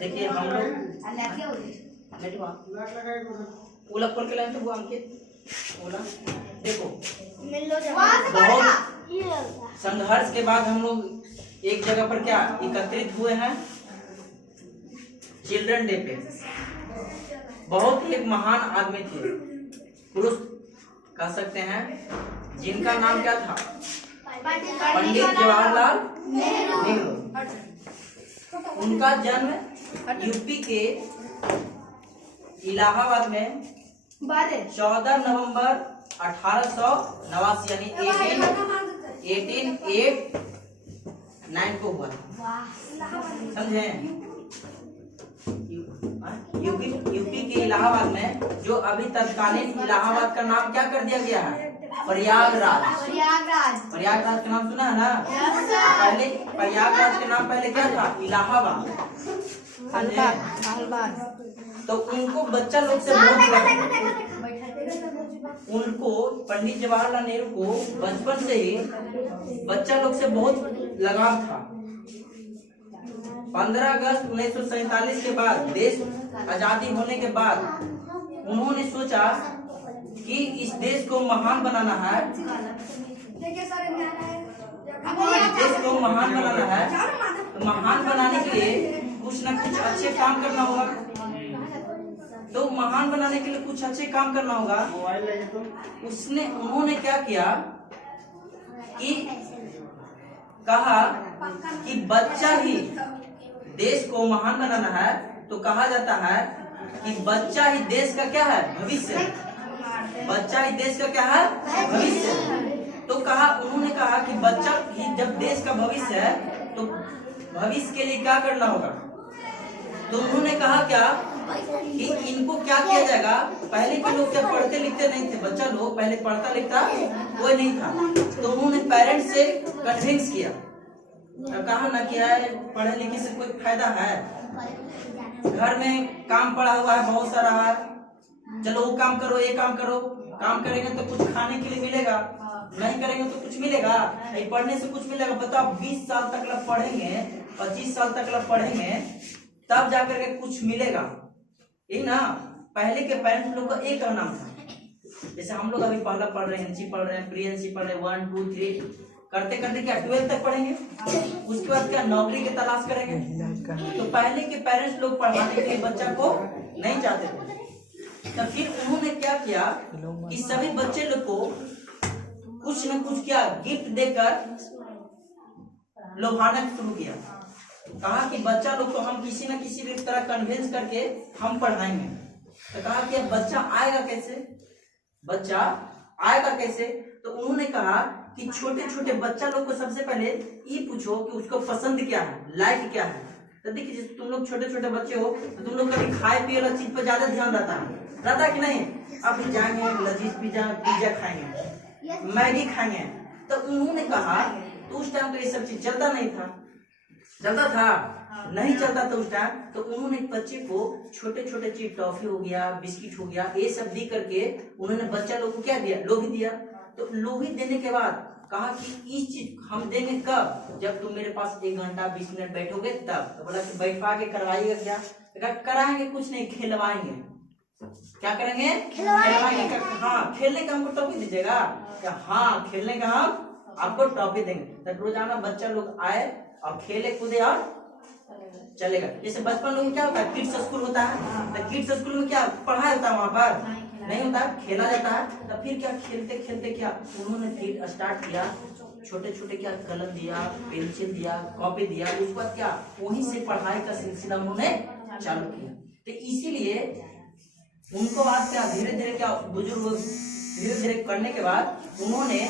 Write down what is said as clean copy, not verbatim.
देखिए हम लोग ओला खोल के लाए थे वो अंकित ओला देखो बहुत संघर्ष के बाद हम लोग एक जगह पर क्या एकत्रित हुए हैं चिल्ड्रन डे पे। बहुत ही एक महान आदमी थे, पुरुष कह सकते हैं, जिनका नाम क्या था? पंडित जवाहरलाल नेहरू। उनका जन्म यूपी के इलाहाबाद में 14 नवंबर 1889 यानी 1889 को हुआ। समझे? यूपी के इलाहाबाद में, जो अभी तत्कालीन इलाहाबाद का नाम क्या कर दिया गया है? प्रयागराज। प्रयागराज का नाम सुना है ना? पहले प्रयागराज के नाम पहले क्या था? इलाहाबाद। तो उनको बच्चा लोग से बहुत उनको पंडित जवाहरलाल नेहरू को बचपन से ही बच्चा लोग से बहुत लगाव था। 15 अगस्त 1947 के बाद, देश आजादी होने के बाद, उन्होंने सोचा कि इस देश को महान बनाना है, तो महान बनाने के लिए कुछ न कुछ अच्छे काम करना होगा। तो महान बनाने के लिए कुछ अच्छे काम करना होगा। उन्होंने क्या किया कि कहा कि बच्चा ही देश को महान बनाना है, तो कहा जाता है कि बच्चा ही देश का क्या है? भविष्य। बच्चा ही देश का क्या है? भविष्य। तो उन्होंने कहा कि बच्चा ही जब देश का भविष्य है, तो भविष्य के लिए क्या करना होगा? तो उन्होंने कहा क्या कि इनको क्या किया जाएगा? पहले के लोग क्या पढ़ते लिखते नहीं थे, बच्चा लोग पहले पढ़ता लिखता कोई नहीं था। तो उन्होंने पेरेंट्स से कन्विंस किया, कहा ना कि पढ़े लिखे से कोई फायदा है, घर में काम पड़ा हुआ है बहुत सारा है, चलो वो काम करो, ये काम करो। काम करेंगे तो कुछ खाने के लिए मिलेगा, नहीं करेंगे तो कुछ मिलेगा? नहीं, पढ़ने से कुछ मिलेगा? बताओ, 20 साल तक लग पढ़ेंगे, 25 साल तक लग पढ़ेंगे, तब जाकर के कुछ मिलेगा, यही ना? पहले के पेरेंट्स लोग का एक नाम था। जैसे हम लोग अभी पहला पढ़ रहे हैं, NC पढ़ रहे हैं, प्री NC पढ़ रहे हैं, 1 2 3 करते करते क्या 12 तक पढ़ेंगे, उसके बाद क्या नौकरी की तलाश करेंगे। तो पहले के पेरेंट्स लोग पढ़ाने के लिए बच्चा को नहीं चाहते थे। तो फिर उन्होंने क्या किया कि सभी बच्चे लोग को कुछ न कुछ क्या गिफ्ट देकर लुभाना शुरू किया। कहा कि बच्चा लोग को हम किसी न किसी भी तरह कन्विंस करके हम पढ़ाएंगे। तो कहा कि अब बच्चा आएगा कैसे? बच्चा आएगा कैसे? तो उन्होंने कहा कि छोटे छोटे बच्चा लोग को सबसे पहले ये पूछो कि उसको पसंद क्या है, लाइक क्या है। तो देखिए, तुम लोग छोटे छोटे बच्चे हो तो तुम लोग कभी खाए पिए वाला चीज पर ज्यादा ध्यान रहता कि नहीं? अभी जाएंगे लजीज पिज्जा खाएंगे, मैगी खाएंगे। तो उन्होंने कहा, तो उस टाइम तो ये सब चीज चलता नहीं था, चलता था नहीं चलता था उस टाइम। तो उन्होंने बच्चे को छोटे छोटे चीज, टॉफी हो गया, बिस्किट हो गया, ये सब दी करके उन्होंने बच्चा लोग को क्या दिया? लोभी दिया। तो लोभी देने के बाद कहा कि इस चीज हम देंगे कब? जब तुम मेरे पास 1 घंटा 20 मिनट बैठोगे तब। तो बोला कि बैठवा के करवाइएगा क्या? तो कराएंगे कुछ नहीं, खिलवाएंगे। क्या करेंगे? खिलवाएंगे। हाँ, खेलने का हमको टॉफी दीजिएगा? हाँ, खेलने का हम आपको टॉफी देंगे। तब रोजाना बच्चा लोग आए और खेले कूदे और चलेगा। जैसे बचपन लोग क्या होता है, किड्स स्कूल होता है, तो किड्स स्कूल में क्या पढ़ाई होता है? वहाँ पर नहीं होता, खेला जाता है। तो फिर क्या खेलते खेलते क्या उन्होंने फिर स्टार्ट किया, छोटे छोटे क्या कलम दिया, पेंसिल दिया, कॉपी दिया। उसके बाद क्या वहीं से पढ़ाई का सिलसिला उन्होंने चालू किया। तो इसीलिए उनको आज क्या धीरे धीरे क्या बुजुर्ग धीरे धीरे करने के बाद उन्होंने